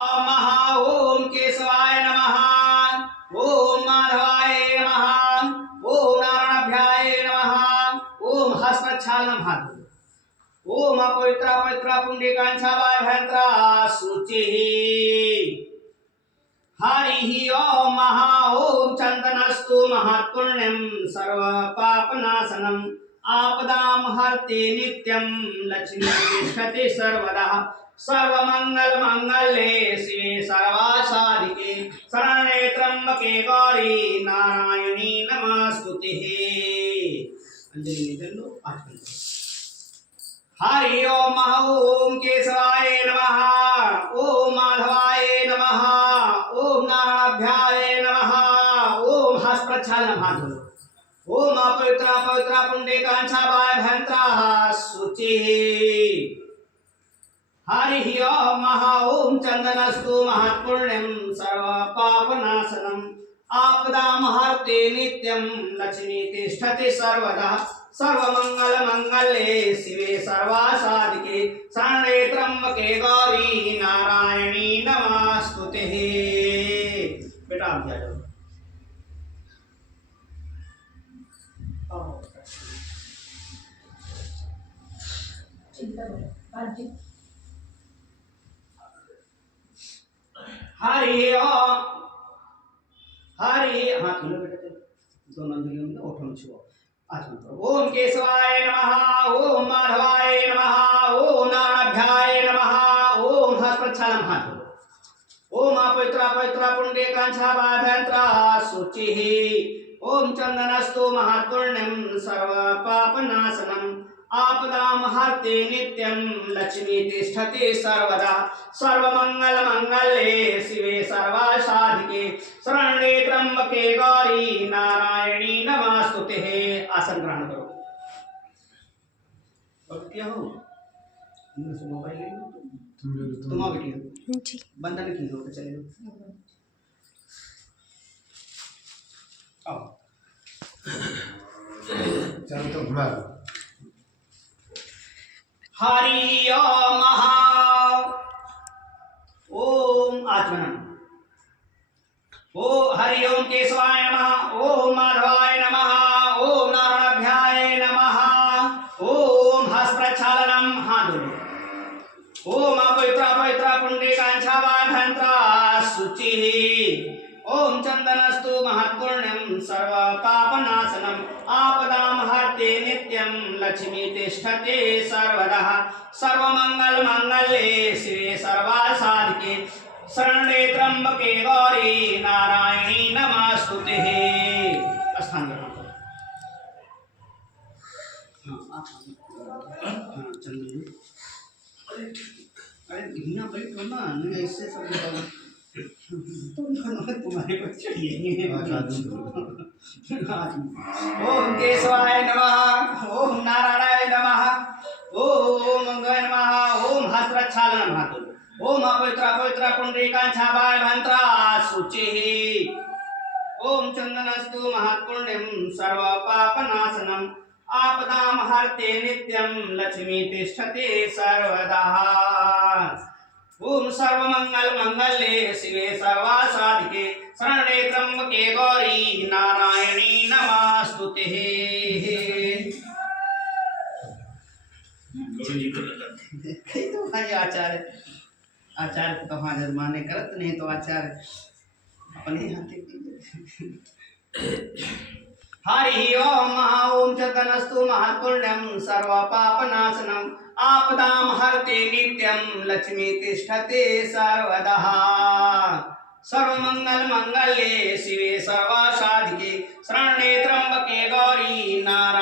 नमः ओम केशवाय नमः ओम माधवाय नमः ओम नारायणाभ्याय नमः ओम हस्तच्छालनं हाथ ओम अपवित्र पुंडीकांछाभ्यंतरा शुचिः हरि ओम महा ओम चंदनस्तु महत्पुण्यं सर्वपापनाशनम् आपदां हरति नित्यं लक्ष्मी तिष्ठति सर्वदा सर्वमंगल मंगले शिवे सर्वासाधिके शरण्ये त्र्यंबके गौरी नारायणी नमस्तुते। अंजलि निदलो आचमन। हरि ओम ओम केशवाय नमः ओम माधवाय नमः ओम नारायणाभ्याय नमः ओम हस्तप्रक्षालनं हाथ ओम अपवित्र पुंडीकांछाभ्यंतरा शुचिः हरि ओम महा ओम चंदनस्तु महत्पुण्यं सर्वपापनाशनम् आपदां हरति नित्यं लक्ष्मी तिष्ठति सर्वदा सर्वमंगल मंगले शिवे सर्वासाधिके शरण्ये त्र्यंबके गौरी नारायणी नमस्तुते। बेटा आप जाओ। हरि ओम हरि हाथ मिलो बेटा दोनों अंजलियों में ओठों छुओ आचमन करो। ओम केशवाय नमः ओम माधवाय नमः ओम नारायणाभ्याय नमः ओम हस्तप्रक्षालनं हाथ ओम अपवित्र पुंडीकांछाभ्यंतरा शुचिः ओम चंदनस्तु महत्पुण्यं सर्वपापनाशनम् आपदां हरति नित्यं लक्ष्मी तिष्ठति सर्वदा सर्वमंगल मंगले शिवे सर्वासाधिके शरण्ये त्र्यंबके गौरी नारायणी नमस्तुते। आसन ग्रहण करो। और क्या हो मोबाइल ले लो तुम आओ बेटी जी बंधन की हो तो चले लो आओ चलो तो घुमा दो। हरि ओम महा ओम आचमन ओ हरि ओम केशवाय नमः ओम माधवाय नमः ओम नारायणाभ्याय नमः ओम हस्तप्रक्षालनं हाथ ओम अपवित्र पुंडीकांछाभ्यंतरा शुचिः ओम चंदनस्तु महत्पुण्यं सर्वपापनाशनम् आपदां हरति नित्यं लक्ष्मी तिष्ठति सर्वदा सर्वमंगल मंगले शिवे सर्वासाधिके शरण्ये त्र्यंबके गौरी नारायणी नमस्तुते। स्थान ग्रहण करो। चंदन अरे धीना बैठो ना नहीं ऐसे सब बताओ तुम्हारे को चाहिए। ओम केशवाय नमः ओम नारायणाय नमः ओम मंगलाय नमः ओम हस्तप्रक्षालनं हाथ ओम अपवित्र पुंडरीकांछाभ्यंतरा शुचिः ओम चंदनस्तु महत्पुण्यं सर्वपापनाशनम् आपदां हरति नित्यं लक्ष्मी तिष्ठति सर्वदा ओम सर्वमंगल मंगले शिवे सर्वासाधिके शरण्ये त्र्यंबके गौरी नारायणी नमस्तुते। तो भाई आचार्य आचार्य तो हाजिर माने करत नहीं तो आचार्य अपने हाथे हरि ओम महा ओम चतनस्तु महत्पुण्यं सर्वपापनाशनम् आपदां हरति नित्यं लक्ष्मी तिष्ठति सर्वदा सर्वमंगल मंगले शिवे सर्वासाधिके शरण्ये त्र्यंबके गौरी नारायणी